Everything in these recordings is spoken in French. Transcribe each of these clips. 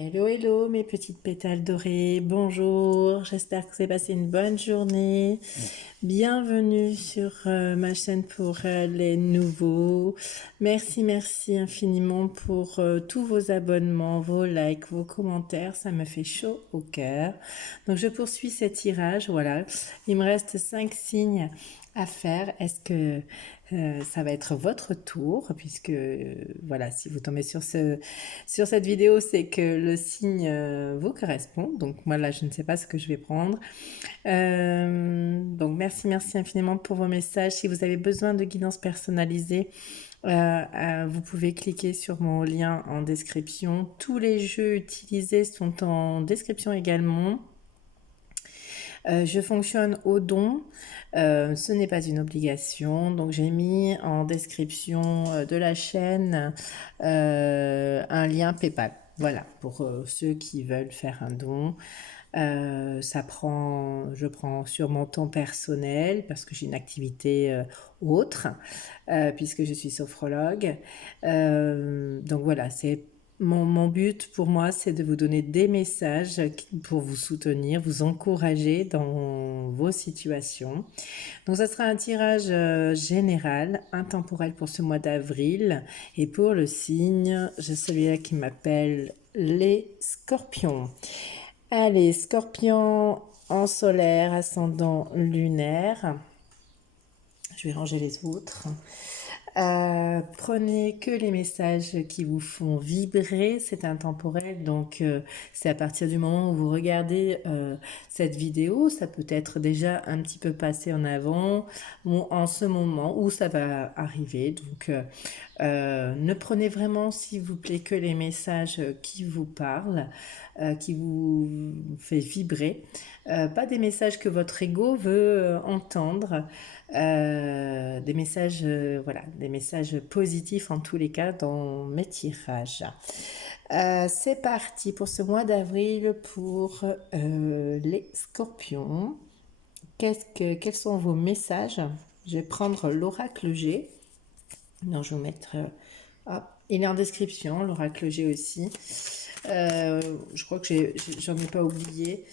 Hello, hello, mes petites pétales dorées, bonjour, j'espère que vous avez passé une bonne journée. Bienvenue sur ma chaîne pour les nouveaux. Merci infiniment pour tous vos abonnements, vos likes, vos commentaires, ça me fait chaud au cœur. Donc je poursuis ce tirage, voilà, il me reste 5 signes à faire. Est-ce que ça va être votre tour, puisque voilà, si vous tombez sur cette vidéo, c'est que le signe vous correspond. Donc moi là, je ne sais pas ce que je vais prendre. Donc merci infiniment pour vos messages. Si vous avez besoin de guidance personnalisée, vous pouvez cliquer sur mon lien en description. Tous les jeux utilisés sont en description également. Je fonctionne au don, ce n'est pas une obligation, donc j'ai mis en description de la chaîne un lien PayPal. Voilà, pour ceux qui veulent faire un don. Je prends sur mon temps personnel parce que j'ai une activité autre, puisque je suis sophrologue. Donc voilà, c'est mon but pour moi, c'est de vous donner des messages pour vous soutenir, vous encourager dans vos situations. Donc ça sera un tirage général, intemporel pour ce mois d'avril. Et pour le signe, j'ai celui-là qui m'appelle les scorpions. Allez, scorpion en solaire, ascendant lunaire. Je vais ranger les autres. Prenez que les messages qui vous font vibrer, c'est intemporel, donc c'est à partir du moment où vous regardez cette vidéo, ça peut être déjà un petit peu passé en avant, ou en ce moment où ça va arriver, donc ne prenez vraiment s'il vous plaît que les messages qui vous parlent, qui vous fait vibrer, pas des messages que votre ego veut entendre. Des messages, voilà, des messages positifs en tous les cas dans mes tirages. C'est parti pour ce mois d'avril pour les scorpions. Quels sont vos messages? Je vais prendre l'oracle G. Non, je vais vous mettre... hop, il est en description, l'oracle G aussi. Je crois que j'en ai pas oublié.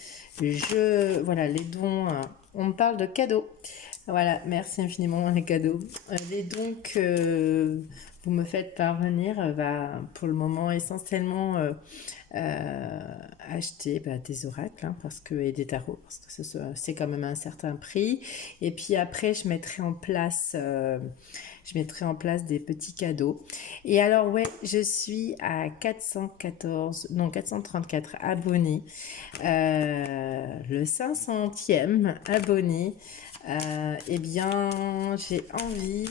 Voilà, les dons, on me parle de cadeaux. Voilà, merci infiniment les cadeaux. Les dons que vous me faites parvenir va pour le moment essentiellement acheter des oracles et des tarots parce que c'est quand même un certain prix. Et puis après, je mettrai en place des petits cadeaux. Et alors ouais, je suis à 434 abonnés. Le 500e abonné. Eh bien, j'ai envie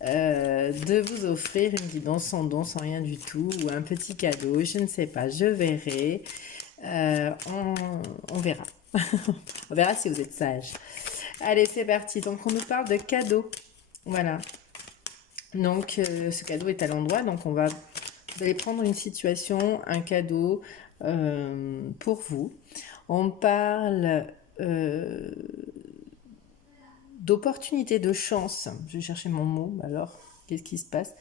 de vous offrir une guidance sans don, sans rien du tout, ou un petit cadeau, je ne sais pas, je verrai. On verra. On verra si vous êtes sage. Allez, c'est parti. Donc, on nous parle de cadeau. Voilà. Donc, ce cadeau est à l'endroit. Donc, vous allez prendre une situation, un cadeau pour vous. On parle d'opportunité, de chance. Je vais chercher mon mot. Alors, qu'est-ce qui se passe?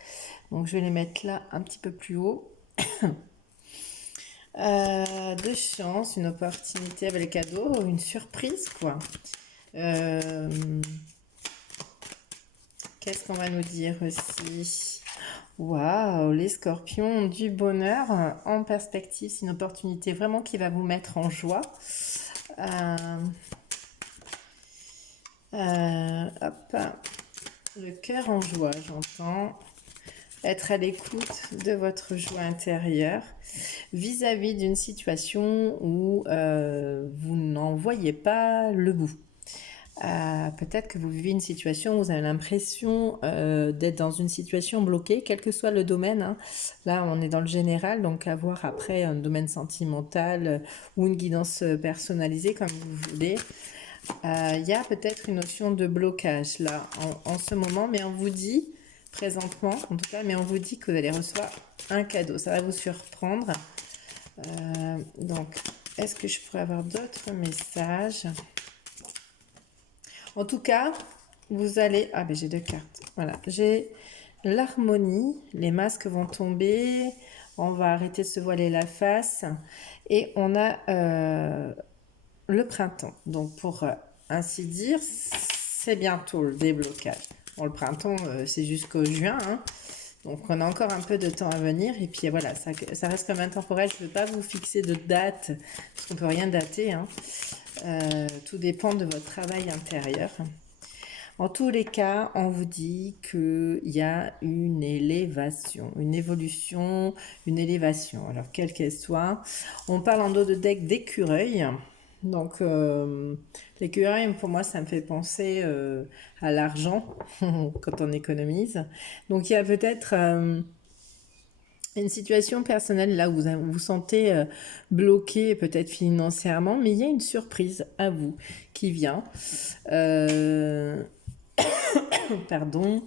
Donc, je vais les mettre là un petit peu plus haut. De chance, une opportunité avec le cadeau, une surprise, quoi. Qu'est-ce qu'on va nous dire aussi? Waouh, les scorpions ont du bonheur en perspective. C'est une opportunité vraiment qui va vous mettre en joie. Hop, le cœur en joie, j'entends. Être à l'écoute de votre joie intérieure vis-à-vis d'une situation où vous n'en voyez pas le bout. Peut-être que vous vivez une situation où vous avez l'impression d'être dans une situation bloquée, quel que soit le domaine. Là, on est dans le général, donc avoir après un domaine sentimental ou une guidance personnalisée, comme vous voulez. Il y a peut-être une notion de blocage là en ce moment, mais on vous dit présentement, en tout cas, mais on vous dit que vous allez recevoir un cadeau. Ça va vous surprendre. Donc, est-ce que je pourrais avoir d'autres messages? En tout cas, vous allez... Ah, ben j'ai deux cartes. Voilà, j'ai l'harmonie. Les masques vont tomber. On va arrêter de se voiler la face. Et on a le printemps. Donc, pour ainsi dire, c'est bientôt le déblocage. Bon, le printemps, c'est jusqu'au juin, hein. Donc, on a encore un peu de temps à venir. Et puis, voilà, ça reste comme intemporel. Je ne peux pas vous fixer de date, parce qu'on ne peut rien dater, hein. Tout dépend de votre travail intérieur. En tous les cas, on vous dit qu'il y a une élévation, une évolution, une élévation. Alors, quelle qu'elle soit. On parle en dos de deck d'écureuil. Donc, l'écureuil, pour moi, ça me fait penser à l'argent quand on économise. Donc, il y a peut-être une situation personnelle là où vous vous sentez bloqué, peut-être financièrement, mais il y a une surprise à vous qui vient. Pardon.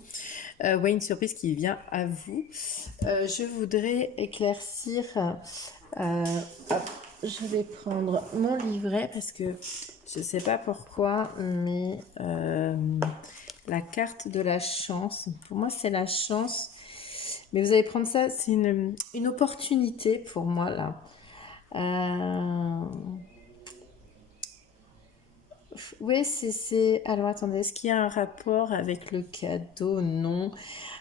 Ouais, une surprise qui vient à vous. Je voudrais éclaircir. Hop, je vais prendre mon livret parce que je ne sais pas pourquoi, mais la carte de la chance, pour moi c'est la chance. Mais vous allez prendre ça, c'est une opportunité pour moi là. Oui, c'est... Alors attendez, est-ce qu'il y a un rapport avec le cadeau? Non.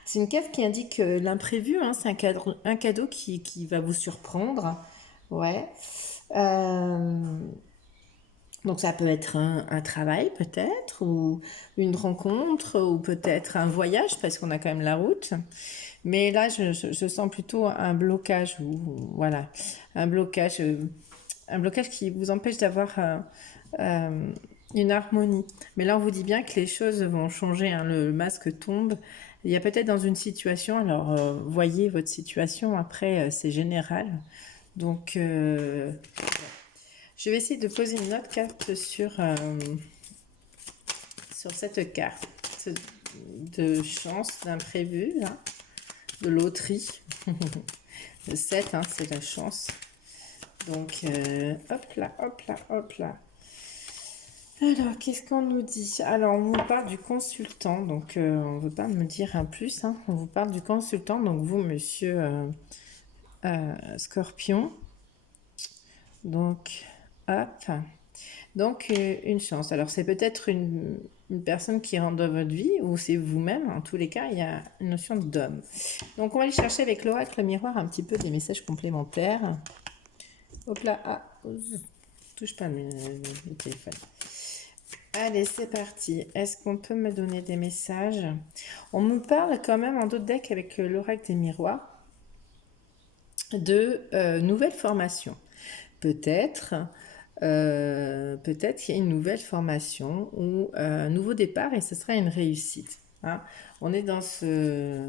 C'est une carte qui indique l'imprévu, hein, c'est un cadeau qui va vous surprendre. Ouais. Euh, Donc ça peut être un travail peut-être, ou une rencontre, ou peut-être un voyage, parce qu'on a quand même la route. Mais là, je sens plutôt un blocage, ou voilà, un blocage qui vous empêche d'avoir une harmonie. Mais là, on vous dit bien que les choses vont changer, hein, le masque tombe. Il y a peut-être dans une situation, alors voyez votre situation, après c'est général. Donc, je vais essayer de poser une autre carte sur cette carte de chance, d'imprévu, là, de loterie. Le 7, hein, c'est la chance. Donc, hop là, hop là, hop là. Alors, qu'est-ce qu'on nous dit? Alors, on vous parle du consultant. Donc, on ne veut pas me dire un plus, hein. On vous parle du consultant. Donc, vous, monsieur Scorpion. Donc, hop. Donc, une chance. Alors, c'est peut-être une personne qui rentre dans votre vie ou c'est vous-même. En tous les cas, il y a une notion d'homme. Donc, on va aller chercher avec l'oracle miroir un petit peu des messages complémentaires. Hop là, ah, touche pas le téléphone. Allez, c'est parti. Est-ce qu'on peut me donner des messages? On me parle quand même en d'autres decks avec l'oracle des miroirs de nouvelles formations. Peut-être qu'il y a une nouvelle formation ou un nouveau départ et ce sera une réussite, hein. On est dans ce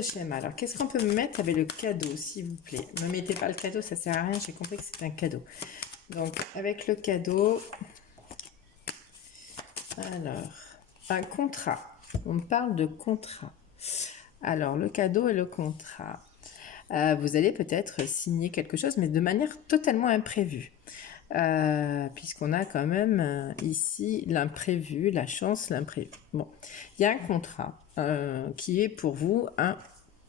schéma. Alors, qu'est-ce qu'on peut me mettre avec le cadeau, s'il vous plaît? Ne me mettez pas le cadeau, ça sert à rien, j'ai compris que c'est un cadeau. Donc, avec le cadeau, alors, un contrat. On me parle de contrat. Alors, le cadeau et le contrat. Vous allez peut-être signer quelque chose, mais de manière totalement imprévue. Puisqu'on a quand même ici l'imprévu, la chance, l'imprévu. Bon, il y a un contrat qui est pour vous un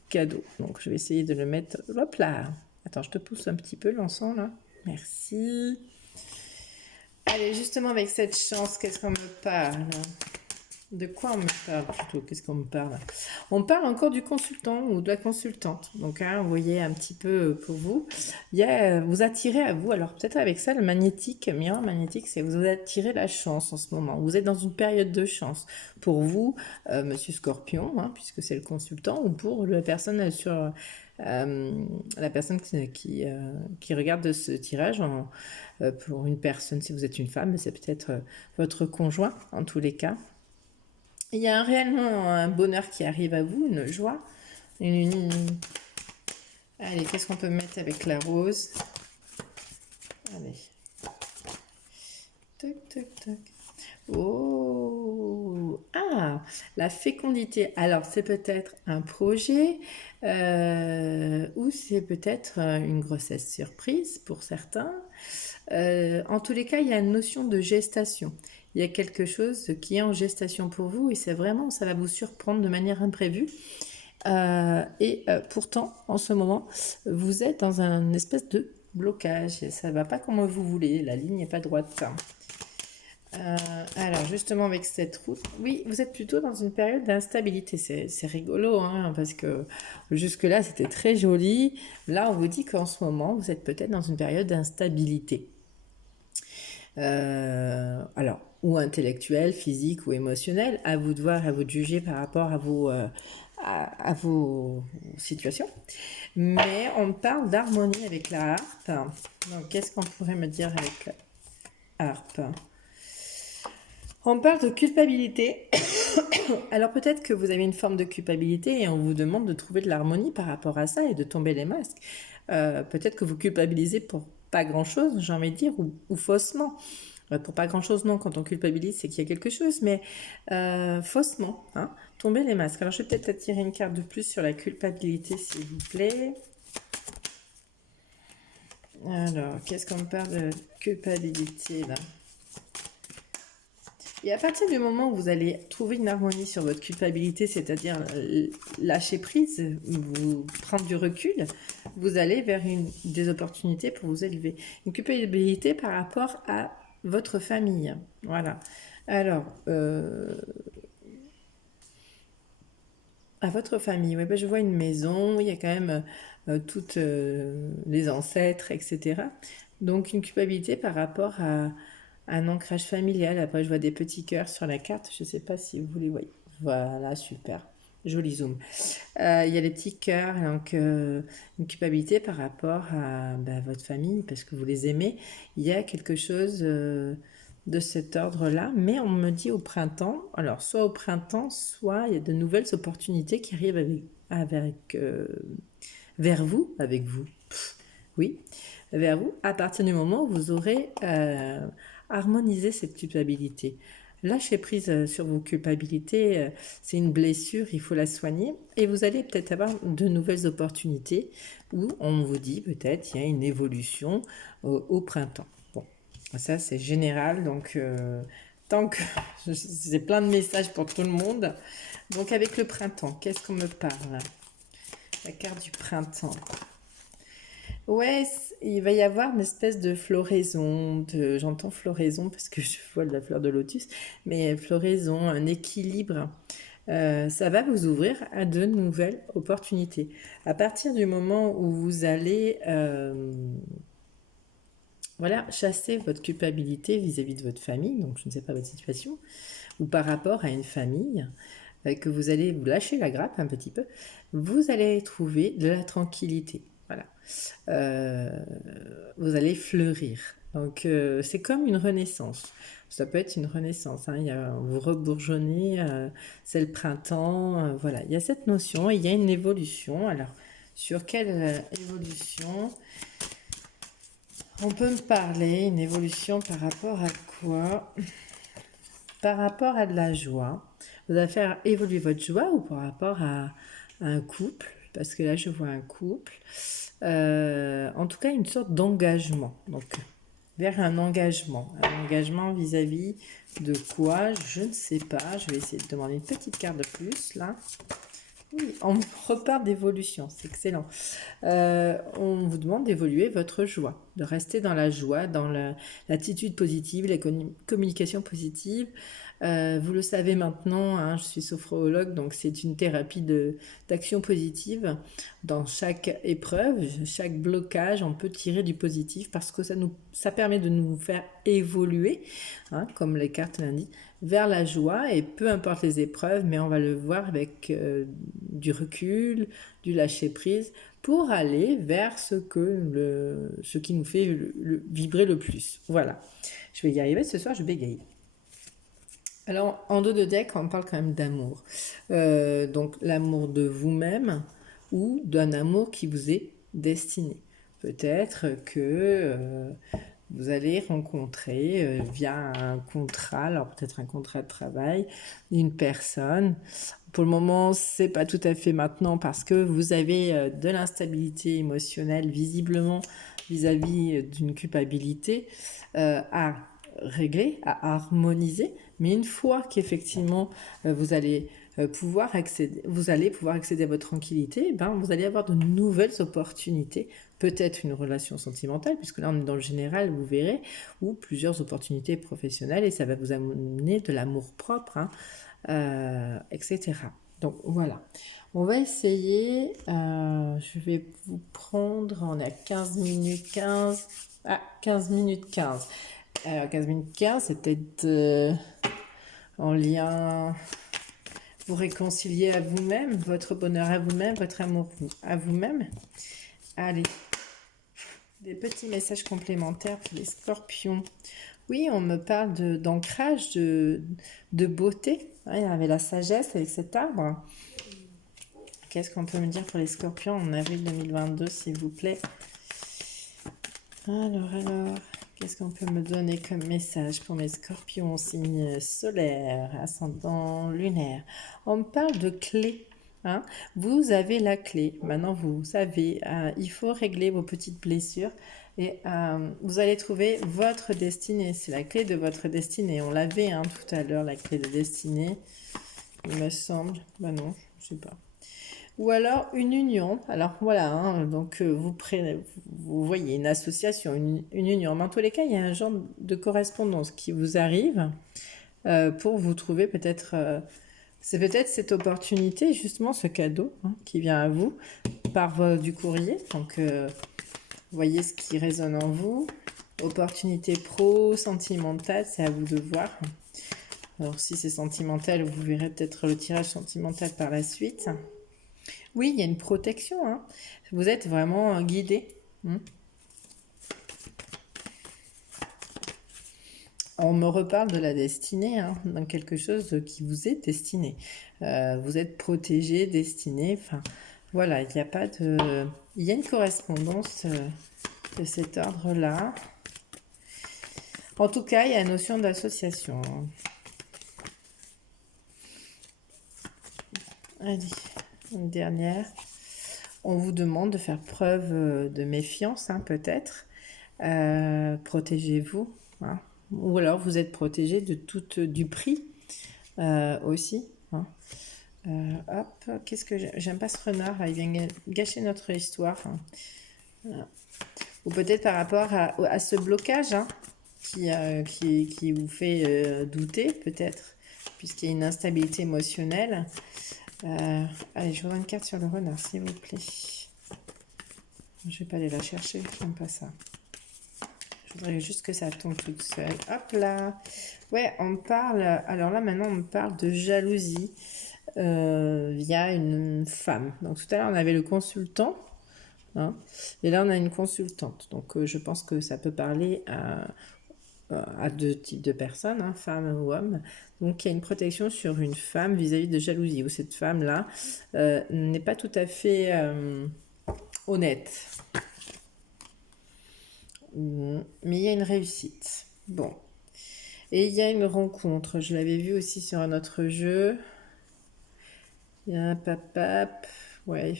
cadeau. Donc, je vais essayer de le mettre... Hop là. Attends, je te pousse un petit peu l'encens, là. Merci. Allez, justement, avec cette chance, qu'est-ce qu'on me parle? De quoi on me parle plutôt? Qu'est-ce qu'on me parle? On parle encore du consultant ou de la consultante. Donc, hein, vous voyez un petit peu pour vous. Il y a, vous attirez à vous, alors peut-être avec ça, le magnétique, miroir magnétique, c'est vous attirez la chance en ce moment. Vous êtes dans une période de chance. Pour vous, monsieur Scorpion, hein, puisque c'est le consultant, ou pour la personne sur... la personne qui regarde ce tirage, pour une personne, si vous êtes une femme, c'est peut-être votre conjoint, en tous les cas. Il y a réellement un bonheur qui arrive à vous, une joie. Allez, qu'est-ce qu'on peut mettre avec la rose? Allez. Toc, toc, toc. Oh! Ah! La fécondité. Alors, c'est peut-être un projet ou c'est peut-être une grossesse surprise pour certains. En tous les cas, il y a une notion de gestation. Il y a quelque chose qui est en gestation pour vous et c'est vraiment, ça va vous surprendre de manière imprévue. Pourtant, en ce moment, vous êtes dans un espèce de blocage. Et ça ne va pas comme vous voulez. La ligne n'est pas droite. Alors, justement, avec cette route, oui, vous êtes plutôt dans une période d'instabilité. C'est rigolo, hein, parce que jusque-là, c'était très joli. Là, on vous dit qu'en ce moment, vous êtes peut-être dans une période d'instabilité. Alors, ou intellectuelle, physique ou émotionnelle, à vous de voir, à vous de juger par rapport à vos situations. Mais on parle d'harmonie avec la harpe. Donc, qu'est-ce qu'on pourrait me dire avec la harpe? On parle de culpabilité. Alors peut-être que vous avez une forme de culpabilité et on vous demande de trouver de l'harmonie par rapport à ça et de tomber les masques. Peut-être que vous culpabilisez pour pas grand-chose, j'ai envie de dire, ou faussement. Pour pas grand-chose, non, quand on culpabilise, c'est qu'il y a quelque chose, mais faussement, hein, tomber les masques. Alors je vais peut-être attirer une carte de plus sur la culpabilité, s'il vous plaît. Alors, qu'est-ce qu'on parle de culpabilité, là? Et à partir du moment où vous allez trouver une harmonie sur votre culpabilité, c'est-à-dire lâcher prise, vous prendre du recul, vous allez vers des opportunités pour vous élever. Une culpabilité par rapport à votre famille. Voilà. Alors, à votre famille, ouais, ben, je vois une maison, il y a quand même toutes les ancêtres, etc. Donc une culpabilité par rapport à un ancrage familial. Après, je vois des petits cœurs sur la carte. Je ne sais pas si vous les voyez. Voilà, super. Joli zoom. Il y a les petits cœurs, donc une culpabilité par rapport à votre famille, parce que vous les aimez. Il y a quelque chose de cet ordre-là, mais on me dit au printemps, alors soit au printemps, soit il y a de nouvelles opportunités qui arrivent vers vous, avec vous, oui, vers vous, à partir du moment où vous aurez harmonisé cette culpabilité. Lâchez prise sur vos culpabilités, c'est une blessure, il faut la soigner et vous allez peut-être avoir de nouvelles opportunités où on vous dit peut-être il y a une évolution au printemps. Bon, ça c'est général, donc tant que c'est plein de messages pour tout le monde. Donc avec le printemps, qu'est-ce qu'on me parle? La carte du printemps. Ouais, il va y avoir une espèce de floraison, j'entends floraison parce que je vois de la fleur de lotus, mais floraison, un équilibre. Ça va vous ouvrir à de nouvelles opportunités. À partir du moment où vous allez voilà, chasser votre culpabilité vis-à-vis de votre famille, donc je ne sais pas votre situation, ou par rapport à une famille, que vous allez vous lâcher la grappe un petit peu, vous allez trouver de la tranquillité. Voilà. Euh, vous allez fleurir. Donc c'est comme une renaissance. Ça peut être une renaissance. Hein. Vous rebourgeonnez, c'est le printemps. Voilà, il y a cette notion, il y a une évolution. Alors, sur quelle évolution on peut me parler? Une évolution par rapport à quoi? Par rapport à de la joie. Vous allez faire évoluer votre joie ou par rapport à un couple, parce que là je vois un couple. En tout cas, une sorte d'engagement. Donc, vers un engagement. Un engagement vis-à-vis de quoi? Je ne sais pas. Je vais essayer de demander une petite carte de plus, là. Oui, on repart d'évolution, c'est excellent. On vous demande d'évoluer votre joie, de rester dans la joie, dans l'attitude positive, la communication positive. Vous le savez maintenant, hein, je suis sophrologue, donc c'est une thérapie d'action positive. Dans chaque épreuve, chaque blocage, on peut tirer du positif parce que ça permet de nous faire évoluer, hein, comme les cartes l'indiquent, vers la joie, et peu importe les épreuves, mais on va le voir avec du recul, du lâcher-prise, pour aller vers ce qui nous fait vibrer le plus. Voilà. Je vais y arriver, ce soir je bégaye. Alors, en dos de deck, on parle quand même d'amour. Donc, l'amour de vous-même ou d'un amour qui vous est destiné. Peut-être que vous allez rencontrer via un contrat, alors peut-être un contrat de travail, une personne. Pour le moment, c'est pas tout à fait maintenant parce que vous avez de l'instabilité émotionnelle visiblement vis-à-vis d'une culpabilité à régler, à harmoniser. Mais une fois qu'effectivement vous allez pouvoir accéder, vous allez pouvoir accéder à votre tranquillité, ben, vous allez avoir de nouvelles opportunités, peut-être une relation sentimentale, puisque là on est dans le général, vous verrez, ou plusieurs opportunités professionnelles, et ça va vous amener de l'amour propre, hein, etc. Donc voilà, on va essayer, je vais vous prendre, on est à 15 minutes 15, 15 minutes 15. Alors 15 minutes 15, c'est peut-être en lien, vous réconcilier à vous-même, votre bonheur à vous-même, votre amour à vous-même. Allez, des petits messages complémentaires pour les scorpions. Oui, on me parle d'ancrage, de beauté. Hein, il y avait la sagesse avec cet arbre. Qu'est-ce qu'on peut me dire pour les scorpions en avril 2022, s'il vous plaît? Alors, qu'est-ce qu'on peut me donner comme message pour mes scorpions, signe solaire, ascendant lunaire? On me parle de clé. Hein? Vous avez la clé. Maintenant, vous savez, il faut régler vos petites blessures et vous allez trouver votre destinée. C'est la clé de votre destinée. On l'avait tout à l'heure, la clé de destinée, il me semble. Ben non, je sais pas. Ou alors une union. Alors voilà, donc vous voyez une association, une union. Mais en tous les cas, il y a un genre de correspondance qui vous arrive pour vous trouver peut-être. C'est peut-être cette opportunité, justement, ce cadeau qui vient à vous par du courrier. Donc voyez ce qui résonne en vous. Opportunité pro, sentimentale, c'est à vous de voir. Alors si c'est sentimental, vous verrez peut-être le tirage sentimental par la suite. Oui, il y a une protection. Hein. Vous êtes vraiment guidé. On me reparle de la destinée, dans quelque chose qui vous est destiné. Vous êtes protégé, destiné. Enfin, voilà, il n'y a pas de... Il y a une correspondance de cet ordre-là. En tout cas, il y a la notion d'association. Allez, une dernière. On vous demande de faire preuve de méfiance, peut-être. Protégez-vous. Ou alors vous êtes protégé de du prix aussi. Hop, qu'est-ce que j'aime pas ce renard, il vient gâcher notre histoire. Ou peut-être par rapport à ce blocage qui vous fait douter, peut-être, puisqu'il y a une instabilité émotionnelle. Allez, je voudrais une carte sur le renard, s'il vous plaît. Je vais pas aller la chercher, j'aime pas ça. Je voudrais juste que ça tombe toute seule. Hop là. Ouais, on parle... Alors là, maintenant, on parle de jalousie via une femme. Donc tout à l'heure, on avait le consultant. Et là, on a une consultante. Donc je pense que ça peut parler à deux types de personnes, femme ou homme. Donc il y a une protection sur une femme vis-à-vis de jalousie, où cette femme-là n'est pas tout à fait honnête. Mais il y a une réussite. Bon. Et il y a une rencontre. Je l'avais vu aussi sur un autre jeu. Il y a un papap. Ouais.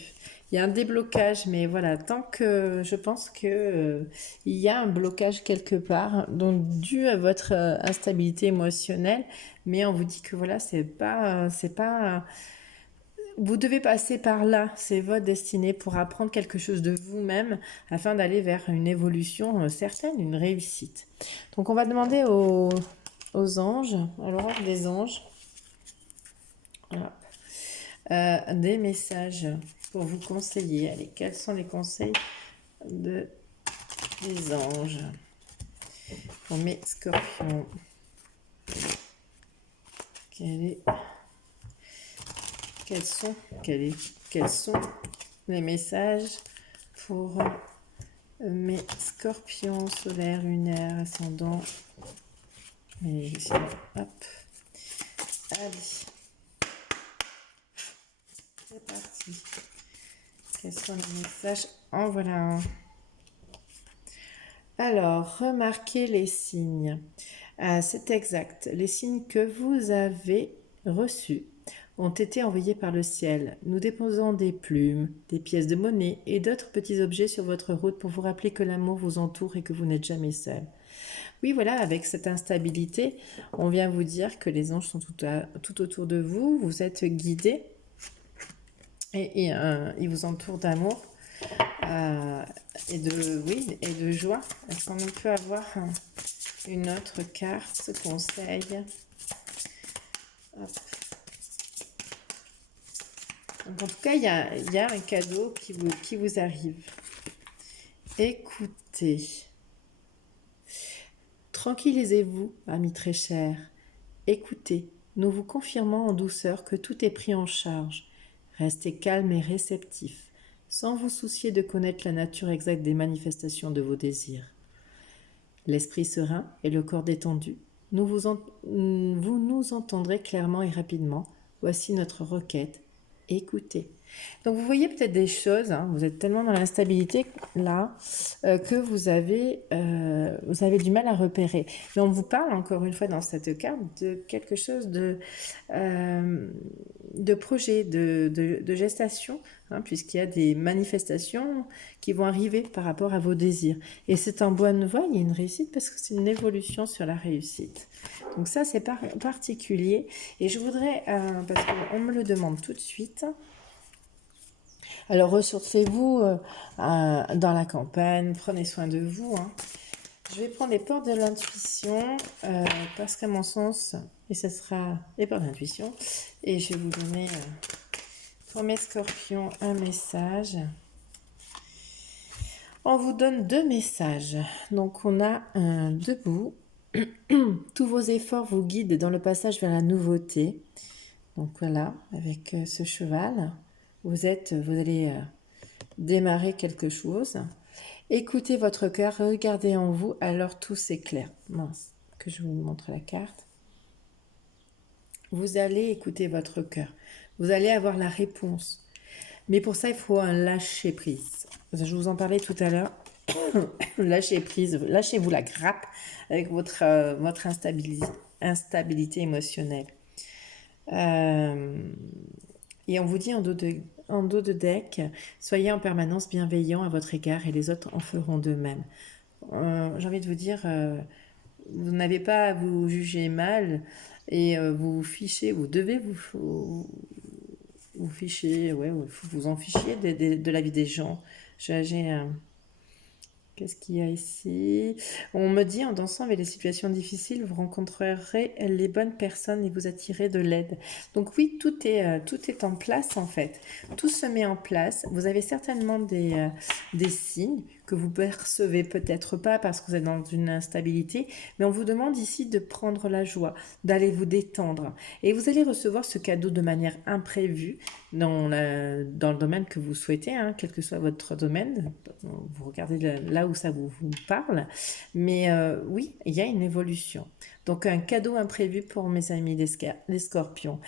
Il y a un déblocage, mais voilà, tant que je pense que il y a un blocage quelque part, donc dû à votre instabilité émotionnelle, mais on vous dit que voilà, c'est pas, vous devez passer par là, c'est votre destinée pour apprendre quelque chose de vous-même afin d'aller vers une évolution certaine, une réussite. Donc on va demander aux anges, à l'aurore des anges, des messages pour vous conseiller. Allez, quels sont les conseils des anges pour mes scorpions? Quels sont les messages pour mes scorpions solaires, lunaires, ascendants? Et hop. Allez. C'est parti. Quels sont les messages? En voilà un. Alors, remarquez les signes. C'est exact. Les signes que vous avez reçus ont été envoyés par le ciel. Nous déposons des plumes, des pièces de monnaie et d'autres petits objets sur votre route pour vous rappeler que l'amour vous entoure et que vous n'êtes jamais seul. Oui, voilà, avec cette instabilité, on vient vous dire que les anges sont tout autour de vous, vous êtes guidés et ils vous entourent d'amour euh, et de joie. Est-ce qu'on peut avoir une autre carte conseil? Hop. Donc, en tout cas, il y a un cadeau qui vous arrive. Écoutez, tranquillisez-vous, amis très chers. Écoutez, nous vous confirmons en douceur que tout est pris en charge. Restez calme et réceptif, sans vous soucier de connaître la nature exacte des manifestations de vos désirs. L'esprit serein et le corps détendu, vous nous entendrez clairement et rapidement. Voici notre requête. Écoutez. Donc vous voyez peut-être des choses, hein, vous êtes tellement dans l'instabilité là que vous avez du mal à repérer. Mais on vous parle encore une fois dans cette carte de quelque chose de projet, de gestation, hein, puisqu'il y a des manifestations qui vont arriver par rapport à vos désirs. Et c'est en bonne voie, il y a une réussite parce que c'est une évolution sur la réussite. Donc ça c'est particulier. Et je voudrais, parce qu'on me le demande tout de suite, alors ressourcez-vous dans la campagne, prenez soin de vous. Hein. Je vais prendre les portes de l'intuition parce qu'à mon sens, et ce sera les portes d'intuition, et je vais vous donner pour mes scorpions un message. On vous donne 2 messages. Donc on a un debout. Tous vos efforts vous guident dans le passage vers la nouveauté. Donc voilà, avec ce cheval. Vous allez démarrer quelque chose. Écoutez votre cœur, regardez en vous, alors tout s'éclaire. Mince, que je vous montre la carte. Vous allez écouter votre cœur. Vous allez avoir la réponse. Mais pour ça, il faut un lâcher prise. Je vous en parlais tout à l'heure. Lâchez prise, lâchez-vous la grappe avec votre instabilité émotionnelle. Et on vous dit en dos de deck, soyez en permanence bienveillant à votre égard et les autres en feront de même. J'ai envie de vous dire, vous n'avez pas à vous juger mal et vous vous fichez, vous devez vous ficher, ouais, vous en fichiez de la vie des gens. Qu'est-ce qu'il y a ici? On me dit, en dansant avec les situations difficiles, vous rencontrerez les bonnes personnes et vous attirez de l'aide. Donc oui, tout est en place en fait. Tout se met en place. Vous avez certainement des signes que vous percevez peut-être pas parce que vous êtes dans une instabilité, mais on vous demande ici de prendre la joie, d'aller vous détendre. Et vous allez recevoir ce cadeau de manière imprévue dans le domaine que vous souhaitez, hein, quel que soit votre domaine. Vous regardez là où ça vous parle. Mais oui, il y a une évolution. Donc un cadeau imprévu pour mes amis les scorpions.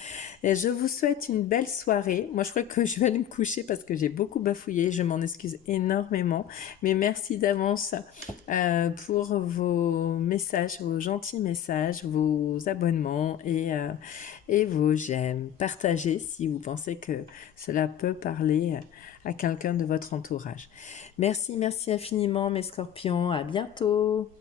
Et je vous souhaite une belle soirée. Moi, je crois que je vais aller me coucher parce que j'ai beaucoup bafouillé. Je m'en excuse énormément. Mais merci d'avance pour vos messages, vos gentils messages, vos abonnements et vos j'aime. Partagez si vous pensez que cela peut parler à quelqu'un de votre entourage. Merci, merci infiniment mes scorpions. À bientôt.